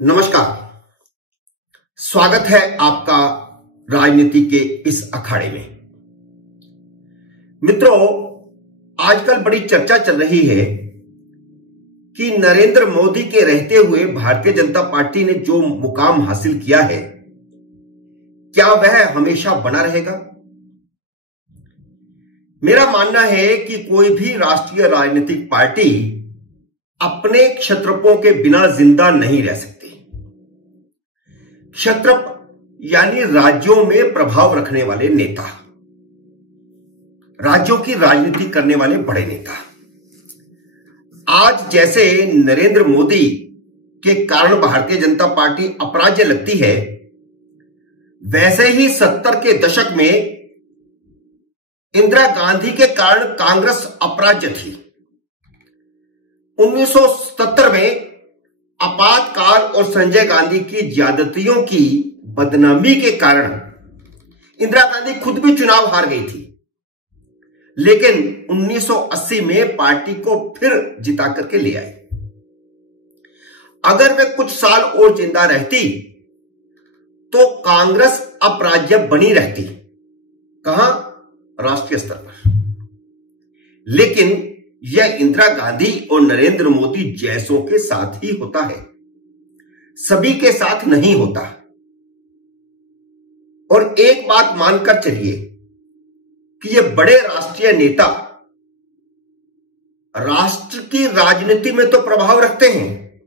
नमस्कार। स्वागत है आपका राजनीति के इस अखाड़े में। मित्रों, आजकल बड़ी चर्चा चल रही है कि नरेंद्र मोदी के रहते हुए भारतीय जनता पार्टी ने जो मुकाम हासिल किया है, क्या वह हमेशा बना रहेगा? मेरा मानना है कि कोई भी राष्ट्रीय राजनीतिक पार्टी अपने क्षत्रपों के बिना जिंदा नहीं रह सकती। क्षत्रप यानी राज्यों में प्रभाव रखने वाले नेता, राज्यों की राजनीति करने वाले बड़े नेता। आज जैसे नरेंद्र मोदी के कारण भारतीय जनता पार्टी अपराज्य लगती है, वैसे ही 70 के दशक में इंदिरा गांधी के कारण कांग्रेस अपराज्य थी। 1977 में आपातकाल और संजय गांधी की ज्यादतियों की बदनामी के कारण इंदिरा गांधी खुद भी चुनाव हार गई थी, लेकिन 1980 में पार्टी को फिर जिता करके ले आई। अगर वे कुछ साल और जिंदा रहती तो कांग्रेस अपराज्य बनी रहती। कहां? राष्ट्रीय स्तर पर। लेकिन यह इंदिरा गांधी और नरेंद्र मोदी जैसों के साथ ही होता है, सभी के साथ नहीं होता। और एक बात मानकर चलिए कि ये बड़े राष्ट्रीय नेता राष्ट्र की राजनीति में तो प्रभाव रखते हैं,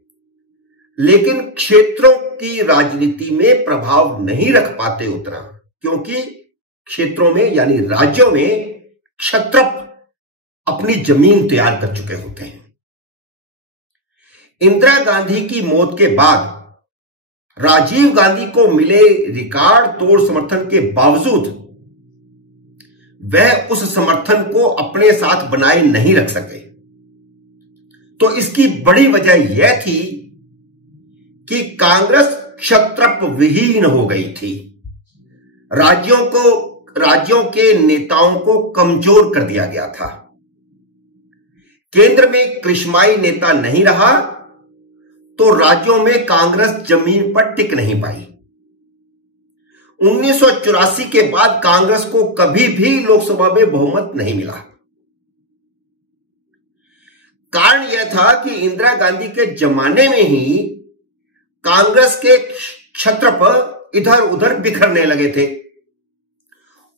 लेकिन क्षेत्रों की राजनीति में प्रभाव नहीं रख पाते उतना, क्योंकि क्षेत्रों में यानी राज्यों में क्षत्रप अपनी जमीन तैयार कर चुके होते हैं। इंदिरा गांधी की मौत के बाद राजीव गांधी को मिले रिकॉर्ड तोड़ समर्थन के बावजूद वह उस समर्थन को अपने साथ बनाए नहीं रख सके। तो इसकी बड़ी वजह यह थी कि कांग्रेस क्षत्रप विहीन हो गई थी। राज्यों के नेताओं को कमजोर कर दिया गया था। केंद्र में कृष्माई नेता नहीं रहा तो राज्यों में कांग्रेस जमीन पर टिक नहीं पाई। 1984 के बाद कांग्रेस को कभी भी लोकसभा में बहुमत नहीं मिला। कारण यह था कि इंदिरा गांधी के जमाने में ही कांग्रेस के क्षत्रप इधर उधर बिखरने लगे थे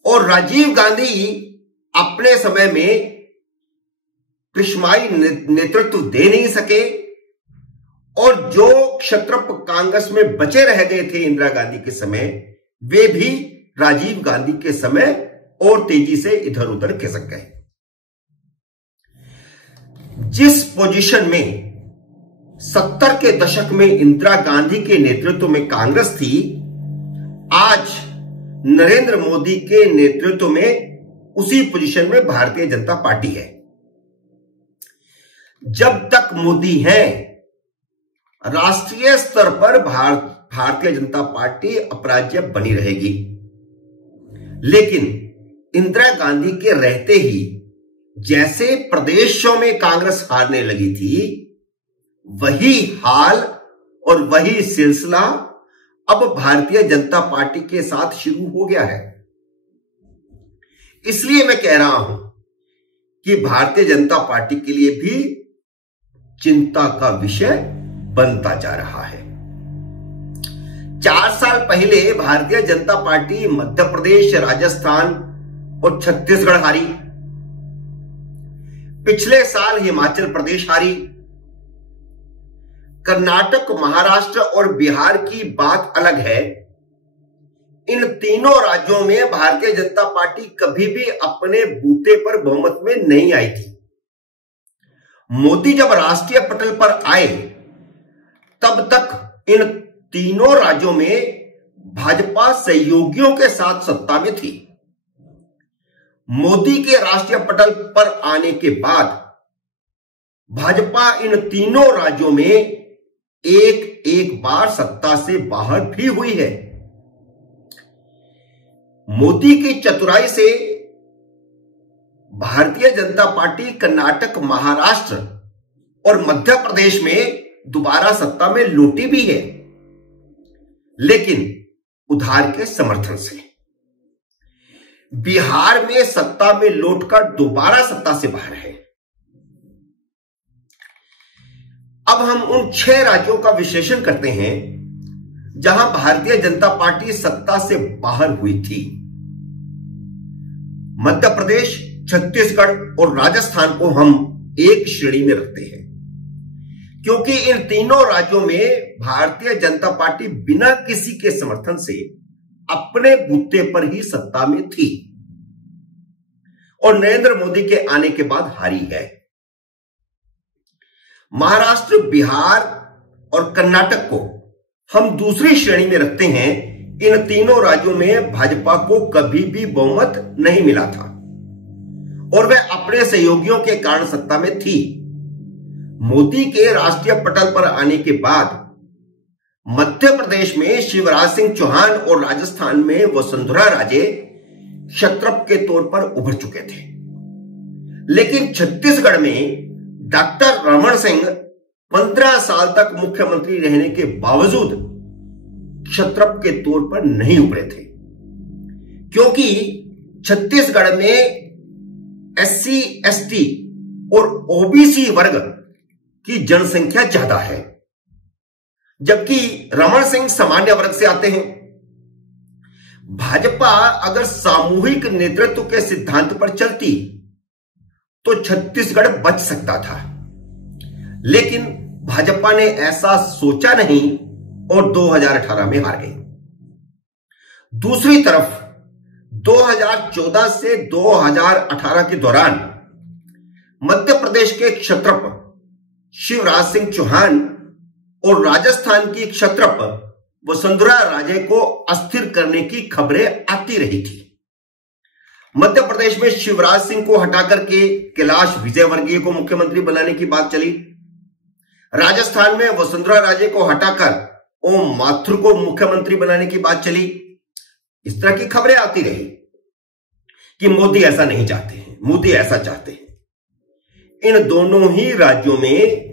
और राजीव गांधी अपने समय में कृष्माई नेतृत्व दे नहीं सके, और जो क्षत्रप कांग्रेस में बचे रह गए थे इंदिरा गांधी के समय, वे भी राजीव गांधी के समय और तेजी से इधर उधर खिसक गए। जिस पोजीशन में 70 के दशक में इंदिरा गांधी के नेतृत्व में कांग्रेस थी, आज नरेंद्र मोदी के नेतृत्व में उसी पोजीशन में भारतीय जनता पार्टी है। जब तक मोदी है, राष्ट्रीय स्तर पर भारतीय जनता पार्टी अपराज्य बनी रहेगी। लेकिन इंदिरा गांधी के रहते ही जैसे प्रदेशों में कांग्रेस हारने लगी थी, वही हाल और वही सिलसिला अब भारतीय जनता पार्टी के साथ शुरू हो गया है। इसलिए मैं कह रहा हूं कि भारतीय जनता पार्टी के लिए भी चिंता का विषय बनता जा रहा है। 4 साल पहले भारतीय जनता पार्टी मध्य प्रदेश, राजस्थान और छत्तीसगढ़ हारी। पिछले साल हिमाचल प्रदेश हारी। कर्नाटक, महाराष्ट्र और बिहार की बात अलग है। इन तीनों राज्यों में भारतीय जनता पार्टी कभी भी अपने बूते पर बहुमत में नहीं आई थी। मोदी जब राष्ट्रीय पटल पर आए, तब तक इन तीनों राज्यों में भाजपा सहयोगियों के साथ सत्ता में थी। मोदी के राष्ट्रीय पटल पर आने के बाद भाजपा इन तीनों राज्यों में एक एक बार सत्ता से बाहर भी हुई है। मोदी की चतुराई से भारतीय जनता पार्टी कर्नाटक, महाराष्ट्र और मध्य प्रदेश में दोबारा सत्ता में लौटी भी है। लेकिन उधार के समर्थन से। बिहार में सत्ता में लौटकर दोबारा सत्ता से बाहर है। अब हम उन 6 राज्यों का विश्लेषण करते हैं जहां भारतीय जनता पार्टी सत्ता से बाहर हुई थी। मध्य प्रदेश, छत्तीसगढ़ और राजस्थान को हम एक श्रेणी में रखते हैं, क्योंकि इन तीनों राज्यों में भारतीय जनता पार्टी बिना किसी के समर्थन से अपने बूते पर ही सत्ता में थी और नरेंद्र मोदी के आने के बाद हारी है। महाराष्ट्र, बिहार और कर्नाटक को हम दूसरी श्रेणी में रखते हैं। इन तीनों राज्यों में भाजपा को कभी भी बहुमत नहीं मिला था और वह अपने सहयोगियों के कारण सत्ता में थी। मोदी के राष्ट्रीय पटल पर आने के बाद मध्य प्रदेश में शिवराज सिंह चौहान और राजस्थान में वसुंधरा राजे क्षत्रप के तौर पर उभर चुके थे, लेकिन छत्तीसगढ़ में डॉक्टर रमन सिंह 15 साल तक मुख्यमंत्री रहने के बावजूद क्षत्रप के तौर पर नहीं उभरे थे, क्योंकि छत्तीसगढ़ में एससी, एसटी और ओबीसी वर्ग की जनसंख्या ज्यादा है, जबकि रमन सिंह सामान्य वर्ग से आते हैं। भाजपा अगर सामूहिक नेतृत्व के सिद्धांत पर चलती तो छत्तीसगढ़ बच सकता था, लेकिन भाजपा ने ऐसा सोचा नहीं और 2018 में हार गई। दूसरी तरफ 2014 से 2018 के दौरान मध्य प्रदेश के क्षत्रप शिवराज सिंह चौहान और राजस्थान की क्षत्रप वसुंधरा राजे को अस्थिर करने की खबरें आती रही थी। मध्य प्रदेश में शिवराज सिंह को हटाकर के कैलाश विजयवर्गीय को मुख्यमंत्री बनाने की बात चली। राजस्थान में वसुंधरा राजे को हटाकर ओम माथुर को मुख्यमंत्री बनाने की बात चली। इस तरह की खबरें आती रही कि मोदी ऐसा नहीं चाहते हैं, मोदी ऐसा चाहते हैं। इन दोनों ही राज्यों में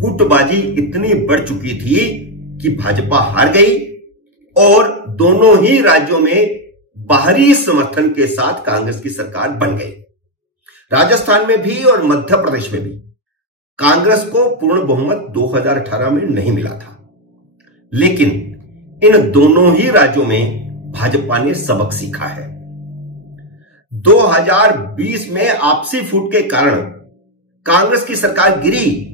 गुटबाजी इतनी बढ़ चुकी थी कि भाजपा हार गई और दोनों ही राज्यों में बाहरी समर्थन के साथ कांग्रेस की सरकार बन गई। राजस्थान में भी और मध्य प्रदेश में भी कांग्रेस को पूर्ण बहुमत 2018 में नहीं मिला था, लेकिन इन दोनों ही राज्यों में भाजपा ने सबक सीखा है। 2020 में आपसी फूट के कारण कांग्रेस की सरकार गिरी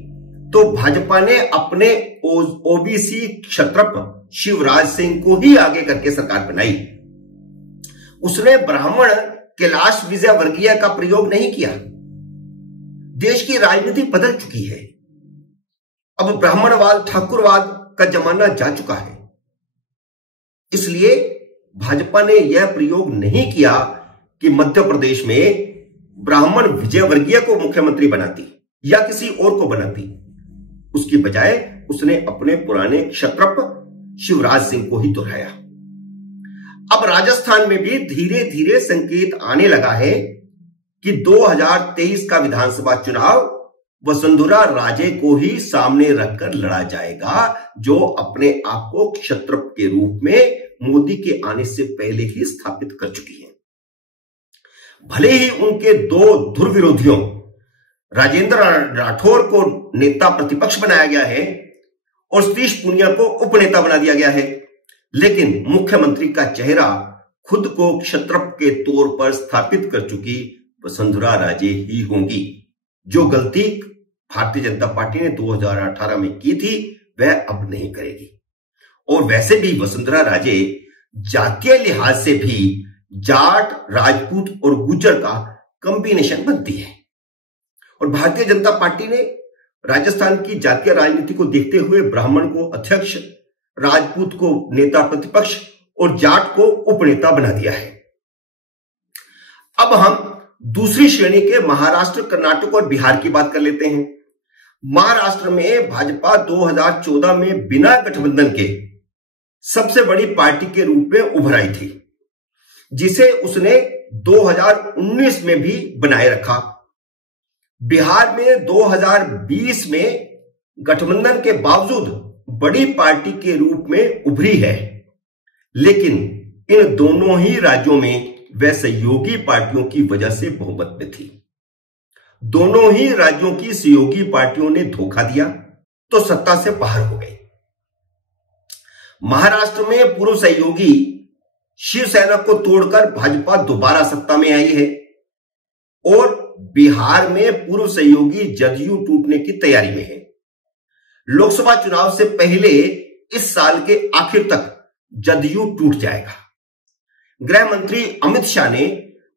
तो भाजपा ने अपने ओबीसी क्षत्रप शिवराज सिंह को ही आगे करके सरकार बनाई। उसने ब्राह्मण कैलाश विजयवर्गीय का प्रयोग नहीं किया। देश की राजनीति बदल चुकी है। अब ब्राह्मणवाद, ठाकुरवाद का जमाना जा चुका है। इसलिए भाजपा ने यह प्रयोग नहीं किया कि मध्य प्रदेश में ब्राह्मण विजयवर्गीय को मुख्यमंत्री बनाती या किसी और को बनाती। उसकी बजाय उसने अपने पुराने क्षत्रप शिवराज सिंह को ही दोहराया। अब राजस्थान में भी धीरे धीरे संकेत आने लगा है कि 2023 का विधानसभा चुनाव वसुंधरा राजे को ही सामने रखकर लड़ा जाएगा, जो अपने आप को क्षत्रप के रूप में मोदी के आने से पहले ही स्थापित कर चुकी है। भले ही उनके 2 धुर विरोधियों राजेंद्र राठौर को नेता प्रतिपक्ष बनाया गया है और सतीश पूनिया को उपनेता बना दिया गया है, लेकिन मुख्यमंत्री का चेहरा खुद को क्षत्रप के तौर पर स्थापित कर चुकी वसुंधरा राजे ही होंगी। जो गलती भारतीय जनता पार्टी ने 2018 में की थी वह अब नहीं करेगी। और वैसे भी वसुंधरा राजे जातीय लिहाज से भी जाट, राजपूत और गुर्जर का कॉम्बिनेशन बनती है और भारतीय जनता पार्टी ने राजस्थान की जातीय राजनीति को देखते हुए ब्राह्मण को अध्यक्ष, राजपूत को नेता प्रतिपक्ष और जाट को उपनेता बना दिया है। अब हम दूसरी श्रेणी के महाराष्ट्र, कर्नाटक और बिहार की बात कर लेते हैं। महाराष्ट्र में भाजपा 2014 में बिना गठबंधन के सबसे बड़ी पार्टी के रूप में उभर आई थी, जिसे उसने 2019 में भी बनाए रखा। बिहार में 2020 में गठबंधन के बावजूद बड़ी पार्टी के रूप में उभरी है लेकिन इन दोनों ही राज्यों में वह सहयोगी पार्टियों की वजह से बहुमत में थी। दोनों ही राज्यों की सहयोगी पार्टियों ने धोखा दिया तो सत्ता से बाहर हो गई। महाराष्ट्र में पूर्व सहयोगी शिवसेना को तोड़कर भाजपा दोबारा सत्ता में आई है और बिहार में पूर्व सहयोगी जदयू टूटने की तैयारी में है। लोकसभा चुनाव से पहले इस साल के आखिर तक जदयू टूट जाएगा। गृह मंत्री अमित शाह ने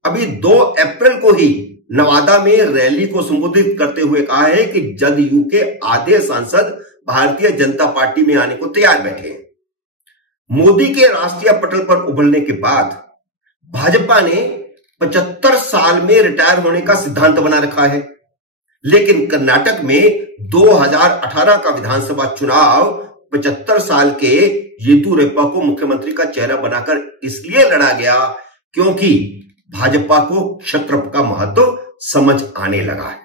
अभी 2 अप्रैल को ही नवादा में रैली को संबोधित करते हुए कहा है कि जदयू के आधे सांसद भारतीय जनता पार्टी में आने को तैयार बैठे हैं। मोदी के राष्ट्रीय पटल पर उभरने के बाद भाजपा ने 75 साल में रिटायर होने का सिद्धांत बना रखा है, लेकिन कर्नाटक में 2018 का विधानसभा चुनाव 75 साल के येदियुरप्पा को मुख्यमंत्री का चेहरा बनाकर इसलिए लड़ा गया क्योंकि भाजपा को क्षत्रप का महत्व समझ आने लगा है।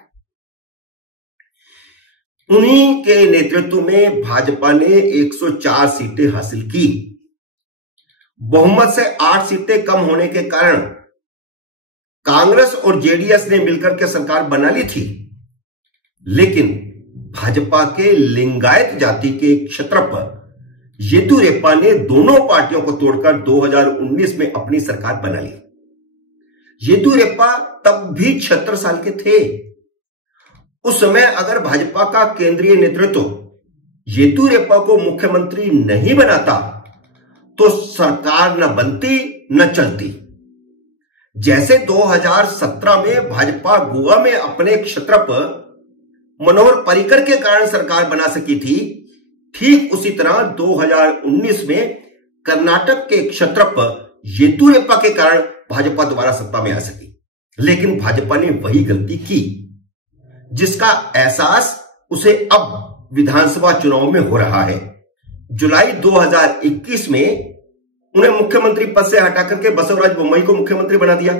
उन्हीं के नेतृत्व में भाजपा ने 104 सीटें हासिल की। बहुमत से 8 सीटें कम होने के कारण कांग्रेस और जेडीएस ने मिलकर के सरकार बना ली थी, लेकिन भाजपा के लिंगायत जाति के क्षत्रप येदियुरप्पा ने दोनों पार्टियों को तोड़कर 2019 में अपनी सरकार बना ली। येदियुरप्पा तब भी 76 साल के थे। उस समय अगर भाजपा का केंद्रीय नेतृत्व येदियुरप्पा को मुख्यमंत्री नहीं बनाता तो सरकार न बनती न चलती। जैसे 2017 में भाजपा गोवा में अपने क्षत्रप मनोहर पर्रिकर के कारण सरकार बना सकी थी, ठीक उसी तरह 2019 में कर्नाटक के क्षत्रप येदियुरप्पा के कारण भाजपा दोबारा सत्ता में आ सकी। लेकिन भाजपा ने वही गलती की जिसका एहसास उसे अब विधानसभा चुनाव में हो रहा है। जुलाई 2021 में उन्हें मुख्यमंत्री पद से हटा करके बसवराज बोम्मई को मुख्यमंत्री बना दिया।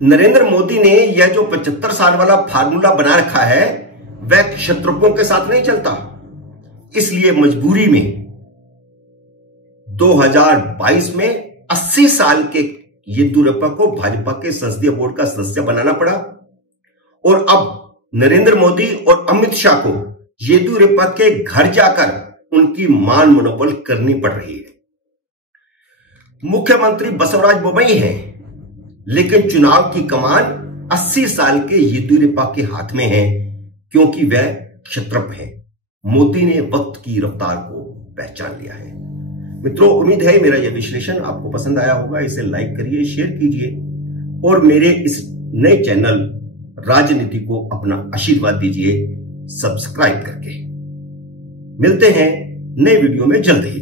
नरेंद्र मोदी ने यह जो 75 साल वाला फार्मूला बना रखा है वह क्षत्रपों के साथ नहीं चलता। इसलिए मजबूरी में 2022 में 80 साल के येदियुरप्पा को भाजपा के संसदीय बोर्ड का सदस्य बनाना पड़ा और अब नरेंद्र मोदी और अमित शाह को येदियुरप्पा के घर जाकर उनकी मान मनोबल करनी पड़ रही है। मुख्यमंत्री बसवराज बोम्मई हैं, लेकिन चुनाव की कमान 80 साल के येदियुरप्पा के हाथ में है क्योंकि वह क्षत्रप है। मोदी ने वक्त की रफ्तार को पहचान लिया है। मित्रों, उम्मीद है मेरा यह विश्लेषण आपको पसंद आया होगा। इसे लाइक करिए, शेयर कीजिए और मेरे इस नए चैनल राजनीति को अपना आशीर्वाद दीजिए सब्सक्राइब करके। मिलते हैं नए वीडियो में जल्द ही।